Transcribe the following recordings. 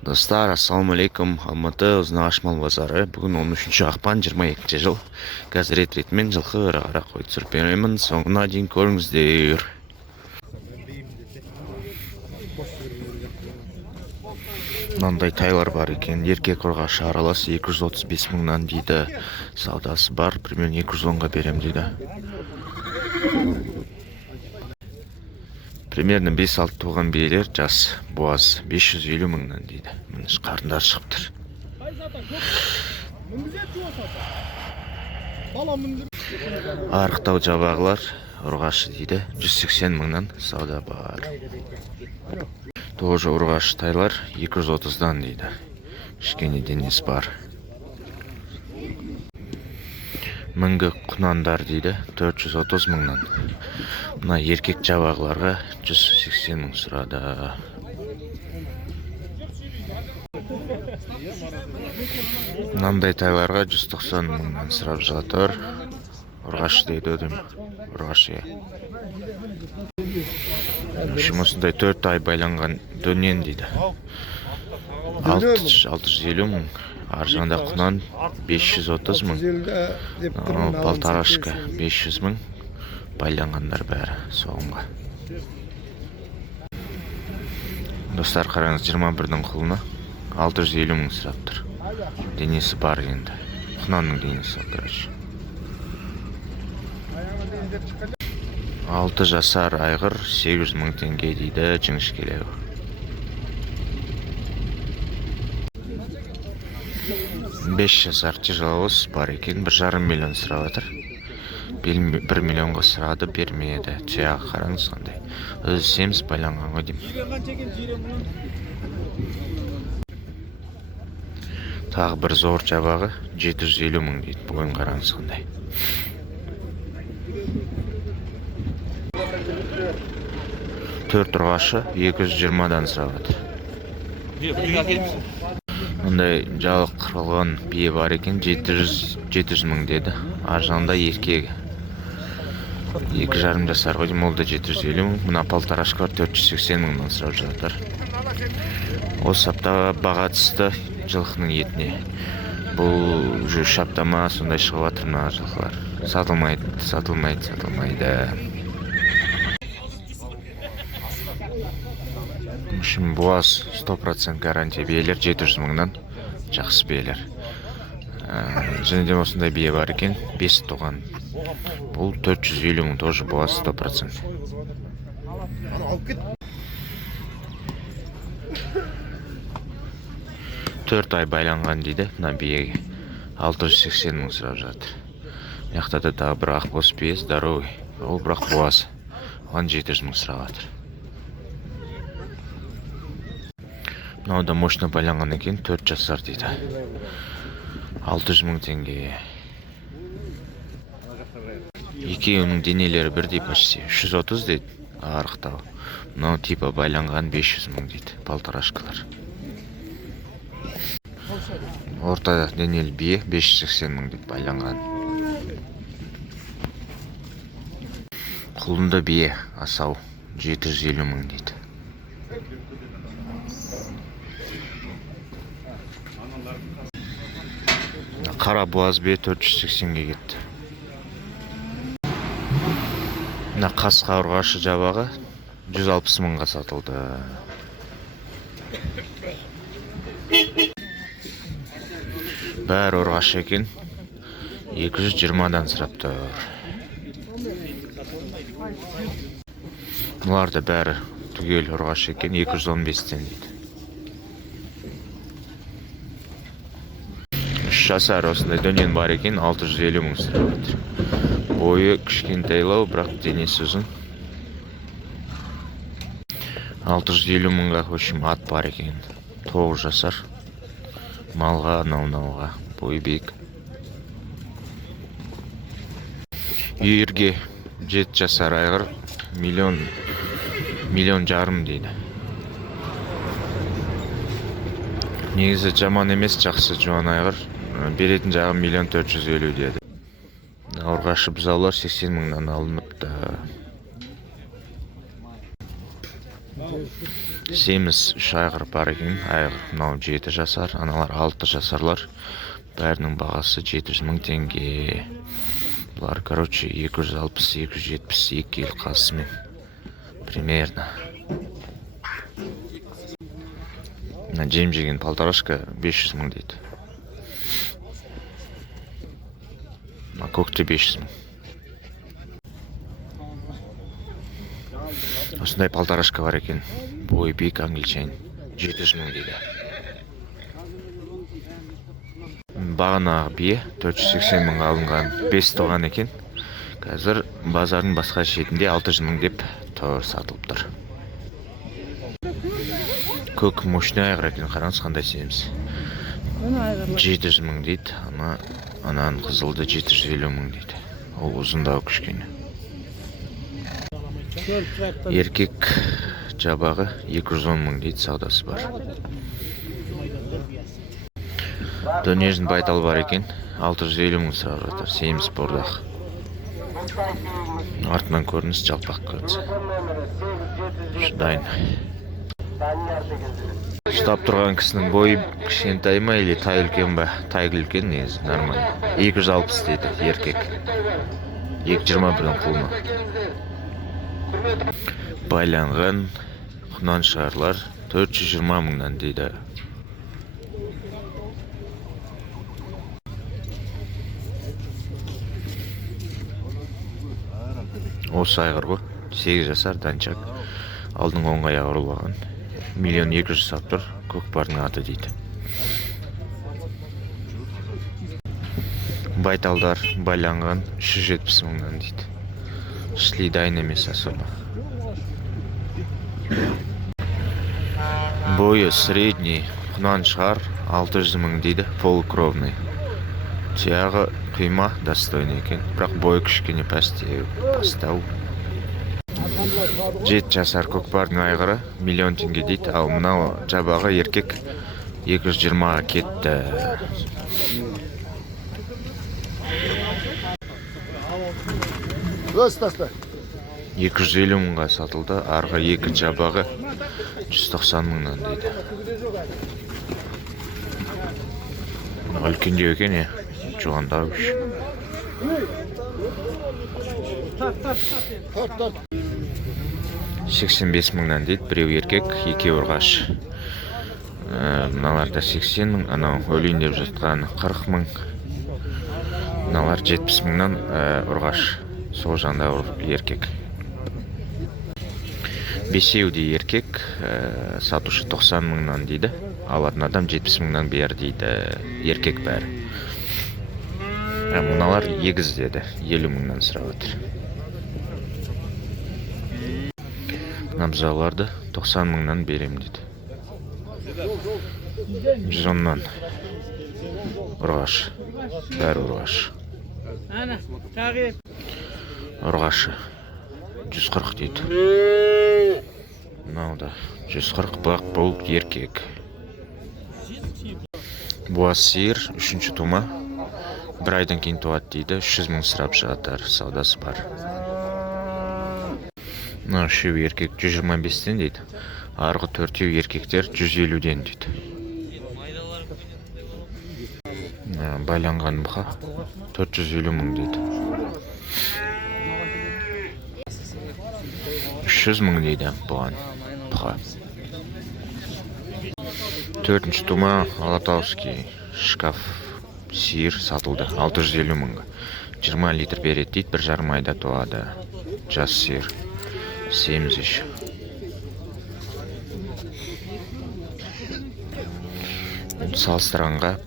Достар, ассалаумалейкум. Алматы Ұзынағаш мал базары. Бүгін 13 ақпан 22 жыл. Қазір ретмен жылқы ара қой түсіріп беремін. Соңына дейін көріңіздер. Мынандай тайлар бар екен. Еркек ұрғашы аралас 235 мыңнан дейді. Саудасы бар. Примерно 210-ға берем дейді. Примерно 5-6 туған биелер жас боз 550 мыңнан дейді. Міне қарындар шығыптыр. Арықтау жабағылар ұрғашы дейді. 180 мыңнан сауда бар. Тоже ұрғашы тайлар 230-дан дейді. Кішкене денесі бар. Мінгі құнандар дейді. 430 мыңнан. Мына еркек жабағыларға 180 мың сұрады. Мынандай тайларға 190 мыңнан сұрап жатыр. Ұрғашы дейді өдім. Ұрғашы. Осындай 4 ай байланған дөнен дейді. 650 мың. Аржанда құнан 530 мың. Балтарашка 500 мың. Байланғандар бәрі соғымға. Достар, қараңыз, 21-дің құлына 650 мың сұрап тұр. Денесі бар енді. Құнанның денесі, короче. 6 жасар айғыр 800 мың теңге дейді, жіңішкелеу. 5 жасар тяжеловоз бар екен, 1,5 миллион сұрап отыр. 1 миллионға сұрады, бермеді. Тұяғы қараңыз қандай. Өзі семіз байланған ғой деймін. Тағы бір зор жабағы 750 мың дейді. Бүгін қараңыз қандай. Төрт ұрғашы 220-дан сұрап отыр. Мұндай жалық қырылған бие бар екен, 700 мың деді. Аржағында еркегі 2,5 жасар ғой деймін, ол да 750 мың. Мына палтарашка 480 мыңнан сұрап жатыр. Осы аптаға баға түсті жылқының етіне. Бұл үш аптама сондай шығып жатыр мына жылқылар. Сатылмайды. Үшін буаз 100% гарантия биелер 700 мыңнан жақсы биелер. Және де осындай бие бар екен, 5 туған. Бұл 450 мың, тоже буаз 100%. Төрт ай байланған дейді, мына биеге 680 мың сұрап жатыр. Яқтада тағы бір ақбоз бие, здоровый. Ол бірақ буаз. Оған 700 мың сұрап жатыр. Мынау да мощно байланған екен, 4 жасар дейді. 600 мың теңге. Екеуінің денелері бірдей почти. 330 дейді, арықтау. Мынау типа байланған 500 мың дейді, палтарашкалар. Ортада денелі бие 580 мың дейді, байланған. Құлында бие асау 750 мың дейді. Қара буаз бие 480-ге кетті. Мына қасқа ұрғашы жабағы 160 мыңға сатылды. Бәрі ұрғашы екен, 220-дан сұрап тұр. Бұлар да бәрі түгел ұрғашы екен, 215-тен дейді. 3 жасар осындай дөнен бар екен, 650 мың сұрап отыр. Бойы кішкентайлау, бірақ денесі ұзын. 650 мыңға көшім ат бар екен. 9 жасар. Малға, нау-науға. Бойы бек. Үйірге 7 жасар айғыр. Миллион жарым дейді. Негізі жаман емес, жақсы жуан айғыр. Беретін жағы 1,450 деді. Ұрғашы бұзаулар 80 мыңнан алыныпты. Семіз үш айғыр бар екен. Айғыр мынау 7 жасар, аналар 6 жасарлар. Бәрінің бағасы 700 мың теңге. Бұлар, короче, 260-272 ел қасымен. Примерно. Жем жеген полторашка 500 мың дейді. Көкте 500 мың. Осындай полторашка бар екен. Бойы биік англичанин. 700 мың дейді. Бағанағы бие 480 мыңға алынған 5 туған екен. Қазір базардың басқа шетінде 600 мың деп сатылып тұр. Көк мощный айғыр екен, қараңыз қандай семіз. 700 мың дейді, ананың қызылды 750 мың дейді. Ол ұзындау кішкене. Еркек жабағы 210 мың дейді, саудасы бар. Дөнежін байтал бар екен, 650 мың сұрап жатыр, семіз бордақ. Артынан көрініс жалпақ көрінісі. Дайын. Ұстап тұрған кісінің бойы кішкентай ма, или тай үлкен ба? Тай үлкен, негізі, нормально. 260 дейді, еркек. 221 құлына. Байланған құнан шығарлар 420 мыңнан дейді. Осы айғыр ғой, 8 жасар данчак. Алдың оңға аяғы ұрылған. 1 200 сап тұр, көкпардың аты дейді. Байталдар байланған 370 мыңнан дейді. Шли дайын емес особо. Бойы средний, құнан шығар 600 мың дейді, полукровный. Тияғы қима достойный екен, бірақ бойы кішкене пастау. 7 жасар көкпардың айғыры 1 000 000 теңге дейді, ал мынау жабағы еркек 220-ға кетті. Өз-тасты. 250 мыңға сатылды, арғы екі жабағы 190 мыңнан дейді. Үлкендеу екен, жуандау үш. 85 мыңнан дейді, біреу еркек, екі ұрғаш. Мыналарда 80 мың, анау өлейін деп жатқан 40 мың. Мыналар 70 мыңнан ұрғаш, сол жанда еркек. Бесеуде еркек, сатушы 90 мыңнан дейді, алатын адам 70 мыңнан бер дейді, еркек бәрі. Мыналар егіз деді, 50 мыңнан сұрап отыр. Набзаларды 90 мыңнан берем дейді. 110-нан ұрғаш, бәрі ұрғаш. Ұрғашы 140 дейді. Мынау да 140, бақ бұл еркек. Буаз сиыр 3-ші тума, бір айдан кейін туады дейді, 300 мың сұрап жатыр, саудасы бар. Мынау үшеу еркек 125-тен дейді, арғы 4-еу еркектер 150-ден дейді. Байланған бұқа 450 мың дейді. 300 мың дейді бұған бұқа. 4-ші тума Алатауский шкаф сиыр сатылды 650 мыңға. 20 литр береді дейді, 1,5 айда туады. Жас сиыр. Семіз еще. Салыстыранға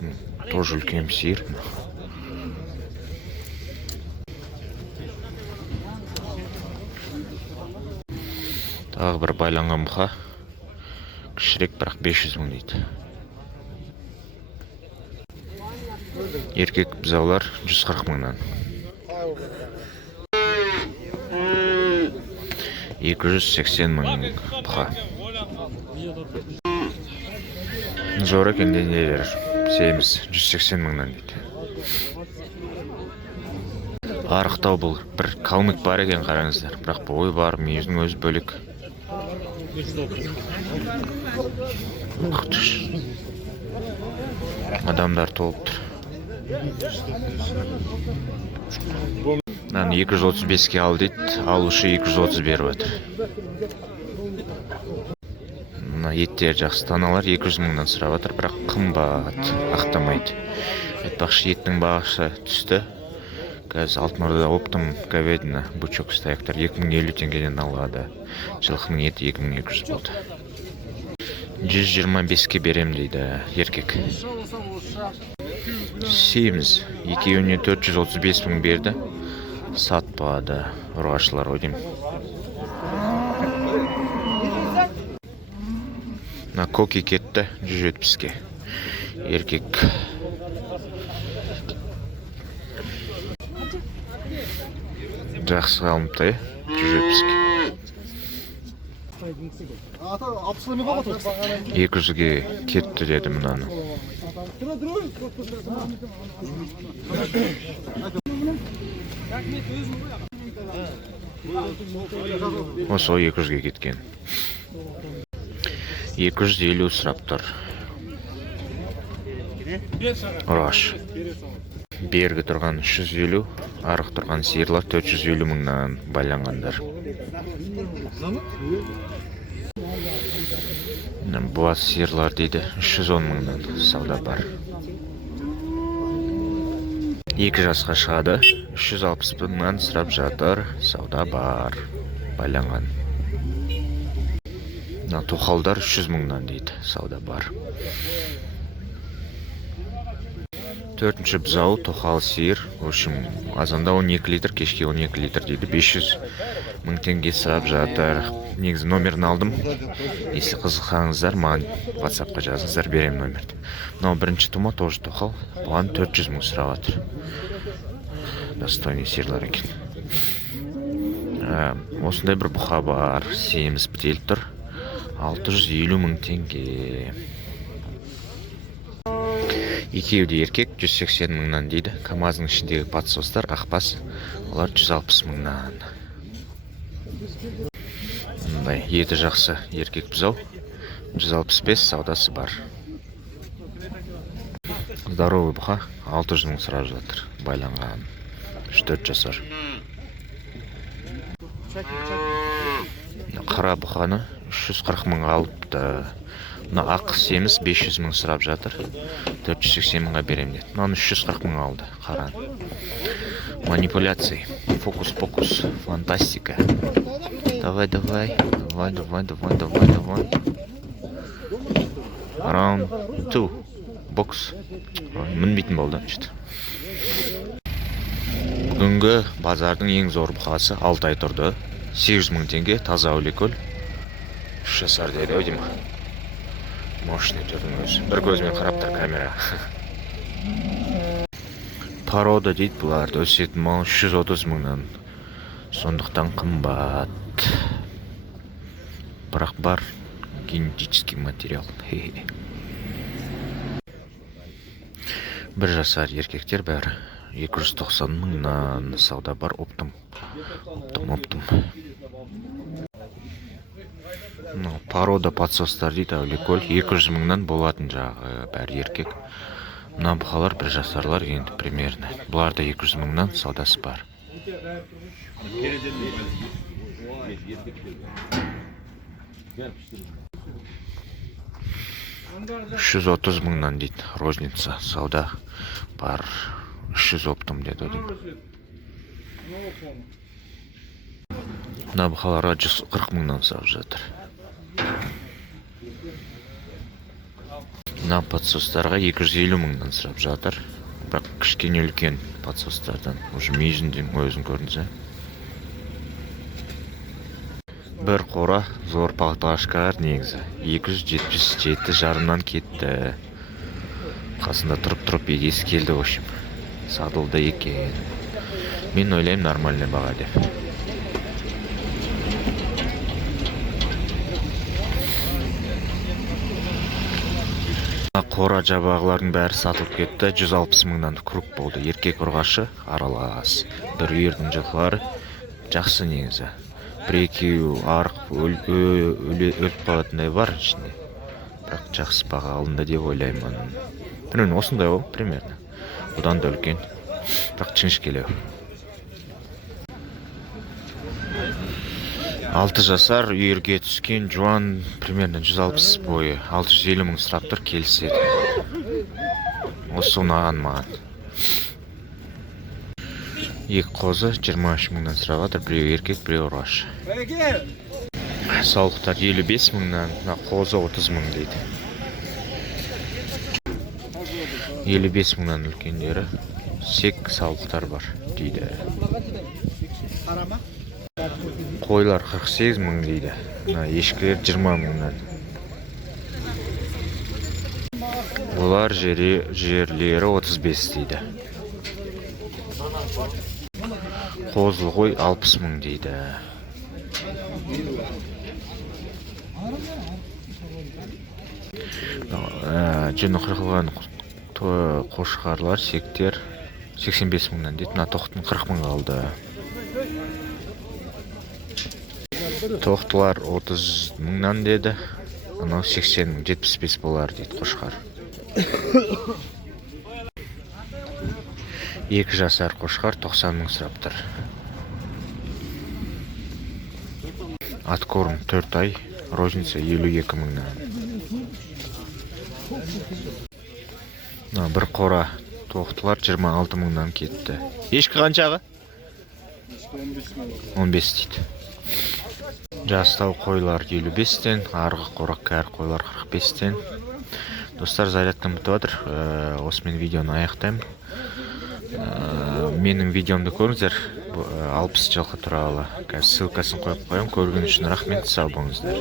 тоже үлкен сиыр. Тағы бір байланған бұқа. Кішірек, бірақ 500 мың дейді. Еркек бұзаулар 140 мыңнан. 280 мың бұқа. Зор екен денелер, семіз 180 мыңнан дейді. Арықтау бұл бір калмык бар екен, қараңыздар. Бірақ бойы бар, мүйіздің өзі бөлек. Адамдар толып тұр. Мынаны 235-ке ал дейді, алушы 230 беріп отыр. Мына еттер жақсы, таналар 200 мыңнан сұрап отыр, бірақ қымбат, ақтамайды. Айтпақшы, еттің бағасы түсті. Қазір Алтын-Ордада оптым говядина, бучок стейктер 2050 теңгеден алады. Жылқының еті 2200 болды. 125-ке берем дейді еркек. Сейміз, екеуіне 435 мың берді. Сатпады, ұрғашылар ойдым. На коки кетті 170-ке. Еркек. Жақсы қалымды, 170-ке. 200-ге кетті деді мұнаны. Осы 200-ге кеткен. 250 сұрап тұр. Ұраш. Бергі тұрған 350, арық тұрған сиырлар 450 мыңнан байланғандар. Буаз сиырлар дейді 310 мыңнан сауда бар. 2 жасқа шығады, 360 мыңнан сұрап жатыр, сауда бар, байланған. Тоқалдар 300 мыңнан дейді, сауда бар. 4-ші бұзау, тоқал сиыр, өшім азанда 12 литр, кешке 12 литр дейді, 500 мың теңге сұрап жатыр. Негізі номерін алдым. Если қызықсаңыздар, маған WhatsApp-қа жазыңыздар, берем номерді. Мынау бірінші тума, тоже тоқал, бұған 400 мың сұрап жатыр. Достойный сиырлар екен. Осындай бір бұқа бар, семіз бітеліп тұр, 650 мың теңге. Екеуді еркек 180 мыңнан дейді. КамАЗдың ішіндегі подсостар ақбас, олар 160 мыңнан. Еті жақсы еркек бұзау, 165 саудасы бар. Здоровый бұқа 600 мың сұрап жатыр, байланған, 3-4 жасар. Қара бұқаны 340 мың алыпты. Мына ақ семіз 500 мың сұрап жатыр, 480 мыңға берем деді. Мынаны 340 мың алды, қаран. Манипуляции, фокус-покус, фантастика. Давай. Раунд 2, бокс. Мінбейтін болды. Бүгінгі базардың ең зор бұқасы 6 ай тұрды. 800 мың теңге, таза әулиекөл. 3 жасар дейді, өйдей ма? Мощный түрдің өзі. Бір көзімен қараптар камера. Порода дейді бұларды, өсетін мал 330 мыңнан. Сондықтан қымбат. Бірақ бар генетический материал. 1 жасар еркектер бәрі 290 мыңнан сауда бар. Оптым. Порода подсостар дейді, әулиекөл 200 мыңнан болатын жағы бәрі еркек. Мына бұқалар 1 жасарлар енді примерно. Бұларда 200 мыңнан саудасы бар. 330 мыңнан дейді, розница сауда бар. 300 оптым деді өдім. Мына бұқаларға 140 мыңнан сұрап жатыр. Мына подсостарға 250 мыңнан сұрап жатыр. Бірақ кішкене үлкен подсостардан. Уже мүйізінден өзін көрдіңіз. Бір қора зор пақташкар негізі. 277 жарымнан кетті. Қасында тұрып егесі келді өшім. Садылды екен. Мен ойлайым нормальный баға деп. Қора жабағылардың бәрі сатылып кетті. 160 мыңнан круг болды. Еркек ұрғашы аралас. Бір үйірдің жылқылары жақсы негізі. бір-екеу арық өліп қалатындай бар ішінде. Бірақ жақсы баға алынды деп ойлаймын. Білмеймін, осындай ғой, примерно. Одан да үлкен. Бірақ жіңішкелеу. 6 жасар үйірге түскен жуан, примерно 160 бойы. 650 мың сұрап тұр, келіседі. Осы ұнаған маған. Екі қозы 23 мыңнан сұрап жатыр, біреу еркек, біреу ұрғаш. Саулықтар 55 мыңнан, қозы 30 мың дейді. 55 мыңнан үлкендері сек саулықтар бар дейді. Қойлар 48 мың дейді. Ешкілер 20 мыңнан. Олар жерлері 35 дейді. Қозыл қой 60 мың дейді. Жүні қырқылған қошқарлар, сектер 85 мыңнан дейді. Тоқтың 40 мың қалды. Тоқтылар 30 мыңнан деді. 80 мың, 75 болар дейді қошқар. 2 жасар қошқар 90 мың сұраптыр. Аткорм 4 ай, розница 52 мыңнан. Бір қора тоқтылар 26 мыңнан кетті. Ешкі қаншағы? 15 дейді. Жастау қойлар 55-тен, арғы қорақ кәр қойлар 45-тен. Достар, зарядкам бітіп жатыр. Осымен видеоны аяқтаймын. Менің видеомды көріңіздер, 60 жылқы туралы. Ссылкасын қойып қоямын. Көрген үшін рахмет, сау болыңыздар.